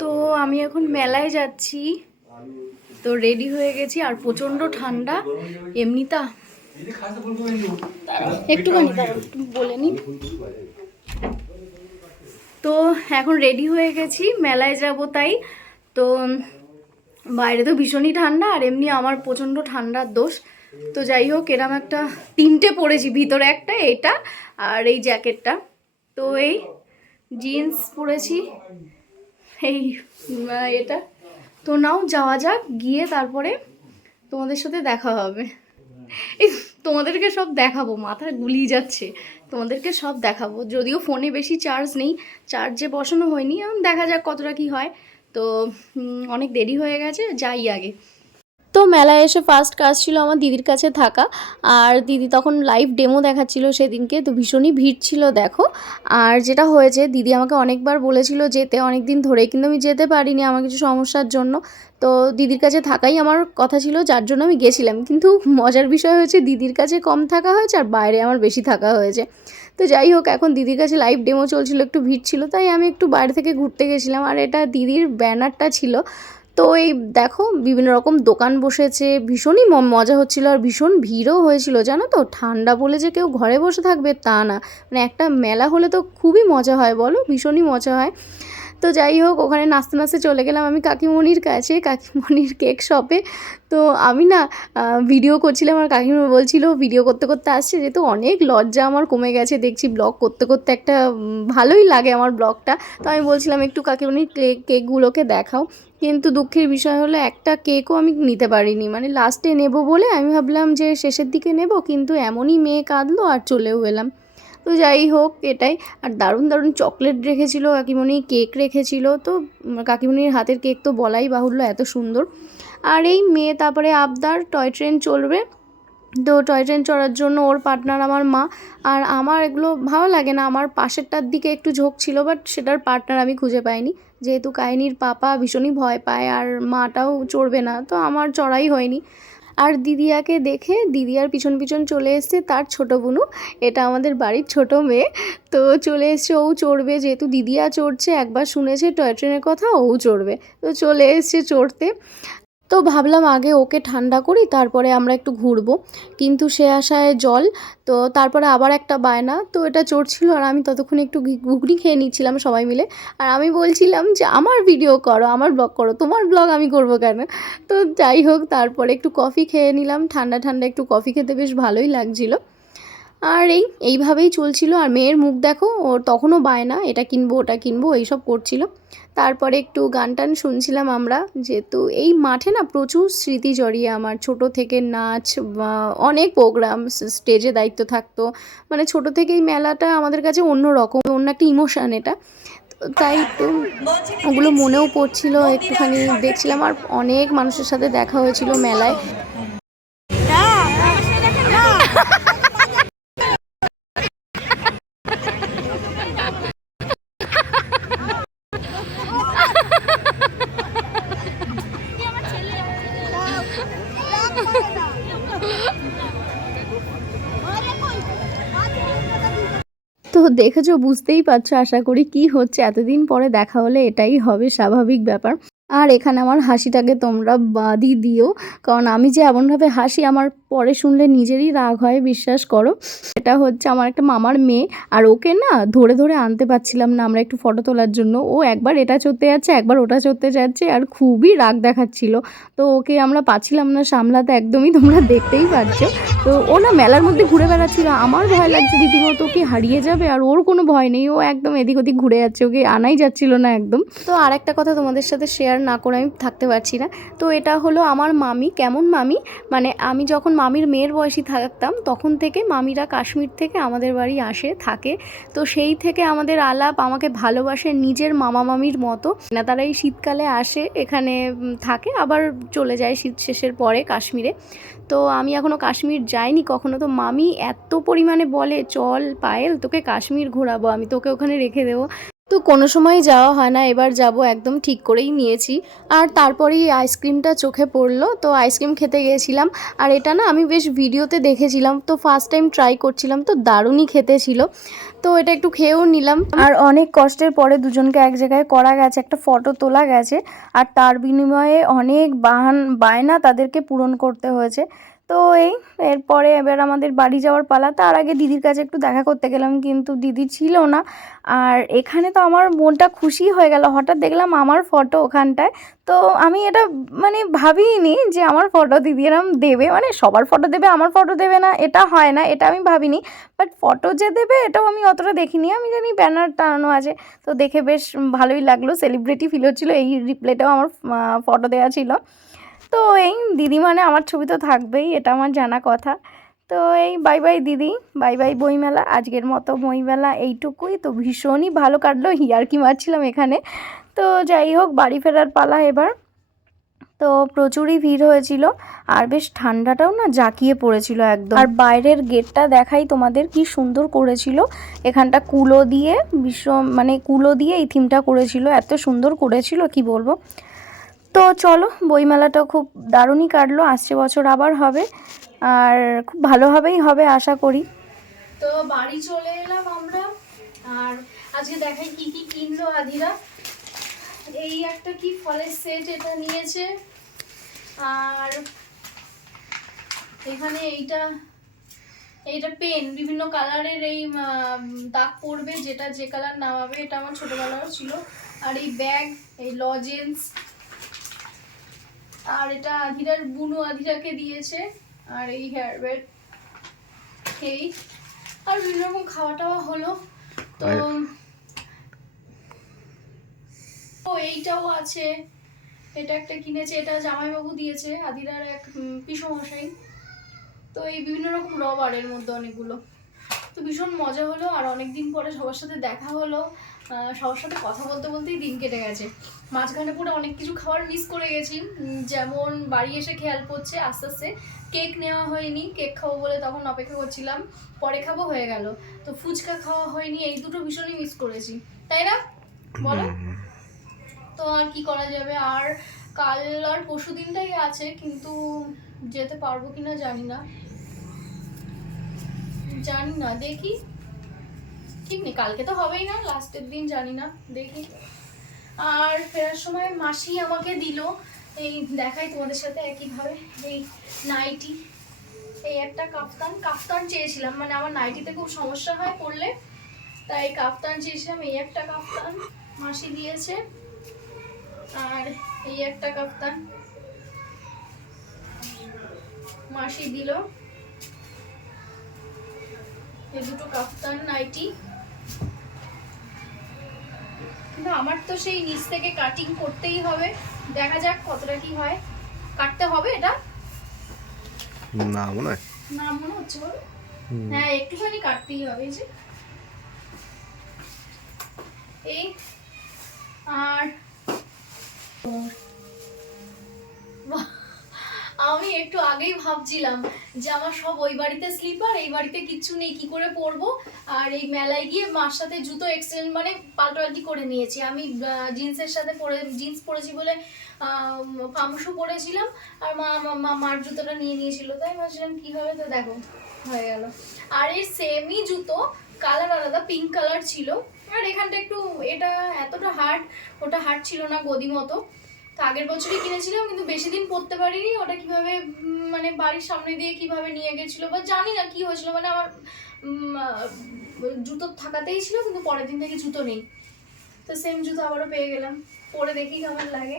তো আমি এখন মেলায় যাচ্ছি। তো রেডি হয়ে গেছি, আর প্রচণ্ড ঠান্ডা। এমনিতা একটুখানি বলে নি তো এখন রেডি হয়ে গেছি, মেলায় যাব তাই। তো বাইরে তো ভীষণই ঠান্ডা, আর এমনি আমার প্রচণ্ড ঠান্ডার দোষ। তো যাই হোক, এরম একটা তিনটে পরেছি, ভিতরে একটা, এটা, আর এই জ্যাকেটটা তো এই জিন্স পরেছি। এই এটা। তো নাও, যাওয়া যাক, গিয়ে তারপরে তোমাদের সাথে দেখা হবে। তোমাদেরকে সব দেখাবো, মাথা গুলিয়ে যাচ্ছে। তোমাদেরকে সব দেখাবো। যদিও ফোনে বেশি চার্জ নেই চার্জে বসানো হয়নি, এখন দেখা যাক কতটা কি হয়। তো অনেক দেরি হয়ে গেছে, যাই আগে। তো মেলায় এসে ফার্স্ট কাজ ছিল আমার দিদির কাছে থাকা। আর দিদি তখন লাইভ ডেমো দেখাচ্ছিল সেদিনকে, তো ভীষণই ভিড় ছিল, দেখো। আর যেটা হয়েছে, দিদি আমাকে অনেকবার বলেছিল যেতে অনেক দিন ধরে কিন্তু আমি যেতে পারিনি আমার কিছু সমস্যার জন্য। তো দিদির কাছে থাকাই আমার কথা ছিল, যার জন্য আমি গেছিলাম। কিন্তু মজার বিষয় হয়েছে, দিদির কাছে কম থাকা হয়েছে আর বাইরে আমার বেশি থাকা হয়েছে। তো যাই হোক, এখন দিদির কাছে লাইভ ডেমো চলছিল, একটু ভিড় ছিল, তাই আমি একটু বাইরে থেকে ঘুরতে গেছিলাম। আর এটা দিদির ব্যানারটা ছিল তো এই দেখো বিভিন্ন রকম দোকান বসেছে, ভীষণই মজা হচ্ছিল আর ভীষণ ভিড়ও হয়েছিল, জানো তো? ঠান্ডা বলে যে কেউ ঘরে বসে থাকবে তা না। মানে একটা মেলা হলে তো খুবই মজা হয়, বলো? ভীষণই মজা হয়। তো যাই হোক, ওখানে নাচতে নাচতে চলে গেলাম আমি কাকিমণির কাছে, কাকিমণির কেক শপে। তো আমি না ভিডিও করছিলাম আর কাকিমা বলছিল ভিডিও করতে করতে আসছে যেহেতু অনেক লজ্জা আমার কমে গেছে, দেখছি ব্লগ করতে করতে একটা ভালোই লাগে আমার ব্লগটা তো আমি বলছিলাম, একটু কাকিমণির কেক কেকগুলোকে দেখাও। কিন্তু দুঃখের বিষয় হলো, একটা কেকও আমি নিতে পারিনি। মানে লাস্টে নেব বলে আমি ভাবলাম যে শেষের দিকে নেব, কিন্তু এমনই মেয়ে কাঁদলো আর চলেও এলাম তো যাই হোক, এটাই। আর দারুণ দারুণ চকলেট রেখেছিল, কাকিমণি কেক রেখেছিল। তো কাকিমণির হাতের কেক তো বলাই বাহুল্য, এত সুন্দর। আর এই মেয়ে, তারপরে আবদার টয় ট্রেন চলবে। তো টয় ট্রেন চড়ার জন্য ওর পার্টনার আমার মা। আর আমার এগুলো ভালো লাগে না, আমার পাশেরটার দিকে একটু ঝোঁক ছিল বাট সেটার পার্টনার আমি খুঁজে পাইনি। যেহেতু কাহিনীর পাপা ভীষণই ভয় পায়, আর মাটাও চড়বে না, তো আমার চড়াই হয়নি। আর দিদিয়াকে দেখে দিদিয়ার পিছন পিছন চলে এসছে তার ছোট বুনু। এটা আমাদের বাড়ির ছোট মেয়ে। তো চলে এসছে, ও চড়বে, যেহেতু দিদিয়া চড়ছে, একবার শুনেছে টয় ট্রেনের কথা, ও চড়বে। তো চলে এসছে চড়তে। তো ভাবলাম আগে ওকে ঠান্ডা করি, তারপরে আমরা একটু ঘুরবো। কিন্তু সে আশায় জল, তো তারপরে আবার একটা বায়না, তো এটা চড়ছিল আর আমি ততক্ষণ একটু ঘুগনি খেয়ে নিচ্ছিলাম সবাই মিলে। আর আমি বলছিলাম যে, আমার ভিডিও করো, আমার ব্লগ করো, তোমার ব্লগ আমি করব কেন? তো যাই হোক, তারপরে একটু কফি খেয়ে নিলাম। ঠান্ডা ঠান্ডা একটু কফি খেতে বেশ ভালোই লাগছিল। আর এই, এইভাবেই চলছিল। আর মেয়ের মুখ দেখো, ওর তখনও বায় না এটা কিনবো, ওটা কিনবো, এইসব করছিল। তারপরে একটু গান টান শুনছিলাম আমরা, যেহেতু এই মাঠে না প্রচুর স্মৃতি জড়িয়ে আমার। ছোট থেকে নাচ অনেক প্রোগ্রাম স্টেজে দায়িত্ব থাকতো। মানে ছোট থেকেই মেলাটা আমাদের কাছে অন্য রকম, অন্য একটা ইমোশান এটা। তাই তো ওগুলো মনেও পড়ছিল, একটুখানি দেখছিলাম। আর অনেক মানুষের সাথে দেখা হয়েছিল মেলায়। দেখেছ, বুঝতেই পারছ। আশা করি কি হচ্ছে, এতদিন পরে দেখা হলে এটাই হবে স্বাভাবিক ব্যাপার। আর এখানে আমার হাসিটাকে তোমরা বাদই দিও। কারণ আমি যে এমনভাবে হাসি, আমার পরে শুনলে নিজেরই রাগ হয়, বিশ্বাস করো। এটা হচ্ছে আমার একটা মামার মেয়ে, আর ওকে না ধরে ধরে আনতে পারছিলাম না আমরা একটু ফটো তোলার জন্য। ও একবার এটা চড়তে যাচ্ছে, একবার ওটা চড়তে যাচ্ছে, আর খুবই রাগ দেখাচ্ছিল। তো ওকে আমরা পাচ্ছিলাম না সামলাতে, একদমই তোমরা দেখতেই পারছ তো ও না মেলার মধ্যে ঘুরে বেড়াচ্ছিল। আমার ভয় লাগছে রীতিমতো কি হারিয়ে যাবে, আর ওর কোনো ভয় নেই। ও একদম এদিক ওদিক ঘুরে যাচ্ছে, ওকে আনাই যাচ্ছিল না একদম। তো আর একটা কথা তোমাদের সাথে শেয়ার না করে আমি থাকতে পারছি না। তো এটা হলো আমার মামি, কেমন মামি? মানে আমি যখন মামির মেয়ের বয়সী থাকতাম, তখন থেকে মামিরা কাশ্মীর থেকে আমাদের বাড়ি আসে, থাকে। তো সেই থেকে আমাদের আলাপ, আমাকে ভালোবাসে নিজের মামা মামির মতো। না, তারা এই শীতকালে আসে, এখানে থাকে, আবার চলে যায় শীত শেষের পরে কাশ্মীরে। তো আমি এখনও কাশ্মীর যাইনি, কখনো। তো মামি এত পরিমাণে বলে, চল পায়েল, তোকে কাশ্মীর ঘোরাবো, আমি তোকে ওখানে রেখে দেবো। তো কোনো সময় যাওয়া হয় না, এবার যাব একদম ঠিক করেই নিয়েছি। আর তারপরেই আইসক্রিমটা চোখে পড়ল, তো আইসক্রিম খেতে গিয়েছিলাম আর এটা না আমি বেশ ভিডিওতে দেখেছিলাম, তো ফার্স্ট টাইম ট্রাই করছিলাম, তো দারুণই খেতে ছিল। তো এটা একটু খেয়েও নিলাম। আর অনেক কষ্টের পরে দুজনকে এক জায়গায় করা গেছে, একটা ফটো তোলা গেছে। আর তার বিনিময়ে অনেক বাহান, বায়না তাদেরকে পূরণ করতে হয়েছে। তো এই, এরপরে এবার আমাদের বাড়ি যাওয়ার পালা। তার আগে দিদির কাছে একটু দেখা করতে গেলাম, কিন্তু দিদি ছিল না। আর এখানে তো আমার মনটা খুশি হয়ে গেল। হঠাৎ দেখলাম আমার ফটো ওখানটায়। তো আমি এটা মানে ভাবিনি যে আমার ফটো দিদি এরম দেবে। মানে সবার ফটো দেবে, আমার ফটো দেবে না, এটা হয় না, এটা আমি ভাবিনি। বাট ফটো যে দেবে, এটাও আমি অতটা দেখিনি। আমি জানি ব্যানার টানানো আছে। তো দেখে বেশ ভালোই লাগল। সেলিব্রিটি ফিল হচ্ছিল। এই রিপ্লেটাও আমার ফটো দেওয়া ছিল। তো এই দিদি মানে আমার ছবি তো থাকবেই, এটা আমার জানা কথা। তো এই বাই বাই দিদি, বাই বাই বইমেলা, আজকের মতো বইমেলা এইটুকুই। তো ভীষণই ভালো কাটলো হিয়ারকি মারছিলাম এখানে। তো যাই হোক, বাড়ি ফেরার পালা এবার। তো প্রচুরই ভিড় হয়েছিল, আর বেশ ঠান্ডাটাও না জাঁকিয়ে পড়েছিল একদম। আর বাইরের গেটটা দেখাই তোমাদের কি সুন্দর করেছিল। এখানটা কুলো দিয়ে, বিশ্ব মানে কুলো দিয়ে এই থিমটা করেছিল। এত সুন্দর করেছিল, কি বলব? তো চলো বইমেলাটা খুব দারুণই কাটলো, আসছে বছর আবার হবে, আর খুব ভালোভাবেই হবে, আশা করি। তো বাড়ি চলে এলাম আমরা, আর আজকে দেখাই কি কি কিনলো আদিরা। এই একটা কি ফলের সেট এটা নিয়েছে, আর এখানে এইটা এইটা পেন, বিভিন্ন কালারের এই দাগ পড়বে, যেটা যে কালার নামাবে, এটা আমার ছোটবেলারও ছিল। আর এই ব্যাগ, এই লজেন্স আর এটা আধিরার বুনু আধিরাকে দিয়েছে আর এই হেয়ার ব্যাগ এই। আর বিভিন্ন রকম খাওয়া টাওয়া হলো। তো ও এইটাও আছে। এটা একটা কিনেছে এটা জামাইবাবু দিয়েছে আদিরার এক পিসমশাই। তো এই বিভিন্ন রকম রবার এর মধ্যে অনেকগুলো। তো ভীষণ মজা হলো আর অনেকদিন পরে সবার সাথে দেখা হলো। সবার সাথে কথা বলতে বলতেই দিন কেটে গেছে। মাঝখানে পুরো অনেক কিছু খাবার মিস করে গেছি। যেমন বাড়ি এসে খেয়াল করছে আস্তে আস্তে কেক নেওয়া হয়নি। কেক খাব বলে তখন অপেক্ষা করছিলাম পরে খাব হয়ে গেল। তো ফুচকা খাওয়া হয়নি এই দুটো ভীষণই মিস করেছি। তাই না? বলো। তো আর কি করা যাবে? আর কাল আর পরশু দিনটাই আছে কিন্তু যেতে পারব কিনা জানি না। জানি না দেখি। ঠিক নেই, কালকে তো হবেই না, লাস্টের দিন জানি না, দেখি। আর ফেরার সময় মাসি আমাকে দিল, এই দেখাই তোমাদের সাথে একইভাবে, এই নাইটি, এই একটা কাফতান কাফতান চেয়েছিলাম মানে আমার নাইটিতে খুব সমস্যা হয় পড়লে, তাই কাফতান চেয়েছিলাম, এই একটা কাফতান মাসি দিয়েছে, আর এই একটা কাপ্তান মাসি দিল, এই দুটো কাপ্তান নাইটি। কিন্তু আমার তো সেই নিচ থেকে কাটিং করতেই হবে। দেখা যাক কতটা কি হয়। কাটতে হবে এটা? না মনে হয়। না মনে হচ্ছে। হ্যাঁ একটুখানি কাটতেই হবে এই যে। এই আর বাহ, আমি একটু আগেই ভাবছিলাম যে আমার সব ওই বাড়িতে স্লিপার, এই বাড়িতে কিচ্ছু নেই, কি করে পরবো? আর এই মেলায় গিয়ে মার সাথে জুতো এক্সচেঞ্জ মানে পাল্টাপাল্টি করে নিয়েছি। আমি জিন্সের সাথে পরে, জিন্স পরেছি বলে পামশু পরেছিলাম আর মা- মা মার জুতোটা নিয়ে নিয়েছিল। তাই ভাবছিলাম, কি হবে তো দেখো, হয়ে গেল। আর এই সেমই জুতো কালার আলাদা পিঙ্ক কালার ছিল। আর এখানটা একটু, এটা এতটা হার্ড ওটা হার্ড ছিল না গদি মতো তো আগের বছরই কিনেছিলাম, কিন্তু বেশি দিন পরতে পারিনি। ওটা কীভাবে মানে বাড়ির সামনে দিয়ে কীভাবে নিয়ে গেছিল বা জানি না কি হয়েছিল মানে আমার জুতো থাকাতেই ছিল, কিন্তু পরের দিন থেকে জুতো নেই। তো সেম জুতো আবারও পেয়ে গেলাম। পরে দেখি কেমন লাগে।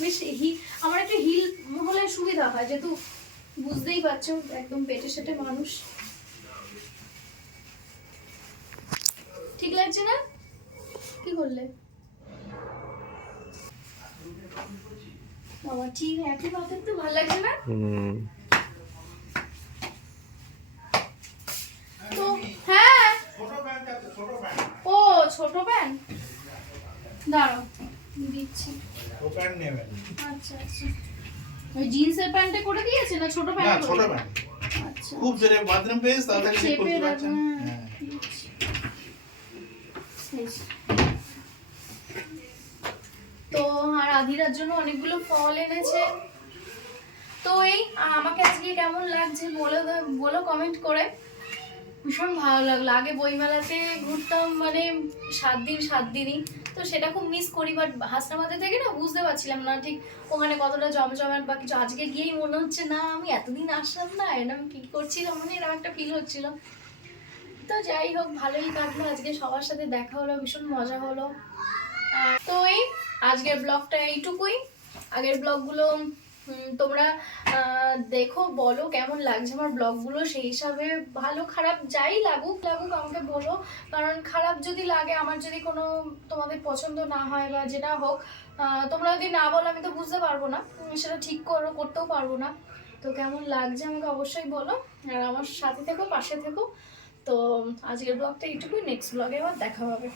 বেশ, হি, আমার একটা হিল হলে সুবিধা হয়, যেহেতু বুঝতেই পারছ, একদম পেটে সেটে মানুষ। ঠিক লাগছে না? কি করলে? বাবা ঠিক একই ভালো লাগছে না? হুম। তো হ্যাঁ। ও ছোট প্যান্ট? দাঁড়াও দিচ্ছি। আচ্ছা আচ্ছা। ওই জিন্সের প্যান্টে করে দিয়েছে না ছোট প্যান্ট ছোট প্যান্ট। আচ্ছা। খুব জোরে বাথরুম পেয়েছ তাড়াতাড়ি করতে পারছেন। হ্যাঁ, হ্যাঁ দিচ্ছি। খাইস তো আর আধিরার জন্য অনেকগুলো ফল এনেছে। তো এই আমাকে আজকে কেমন লাগছে বলে বলো কমেন্ট করে। ভীষণ ভালো লাগল। আগে বইমেলাতে ঘুরতাম মানে সাত দিন, সাত দিনই। তো সেটা খুব মিস করি বাট হাসনাবাদে থেকে না বুঝতে পারছিলাম না ঠিক ওখানে কতটা জমজমাট বা কিছু। আজকে গিয়েই মনে হচ্ছে, না, আমি এতদিন আসলাম না এরকম কি করছিলাম? মানে এরকম একটা ফিল হচ্ছিল। তো যাই হোক, ভালোই কাটলো। আজকে সবার সাথে দেখা হলো, ভীষণ মজা হলো। তো এই আজকের ব্লগটা এইটুকুই। আগের ব্লগগুলো তোমরা দেখো, বলো কেমন লাগছে আমার ব্লগগুলো। সেই হিসাবে ভালো, খারাপ যাই লাগুক লাগুক, আমাকে বলো। কারণ খারাপ যদি লাগে, আমার যদি কোনো তোমাদের পছন্দ না হয় বা যেটা হোক তোমরা যদি না বলো, আমি তো বুঝতে পারব না। সেটা ঠিক করো, করতেও পারব না। তো কেমন লাগছে আমাকে অবশ্যই বলো। আর আমার সাথে থেকো, পাশে থেকো। তো, আজকের ব্লগটা এইটুকুই। নেক্সট ব্লগে আবার দেখা হবে।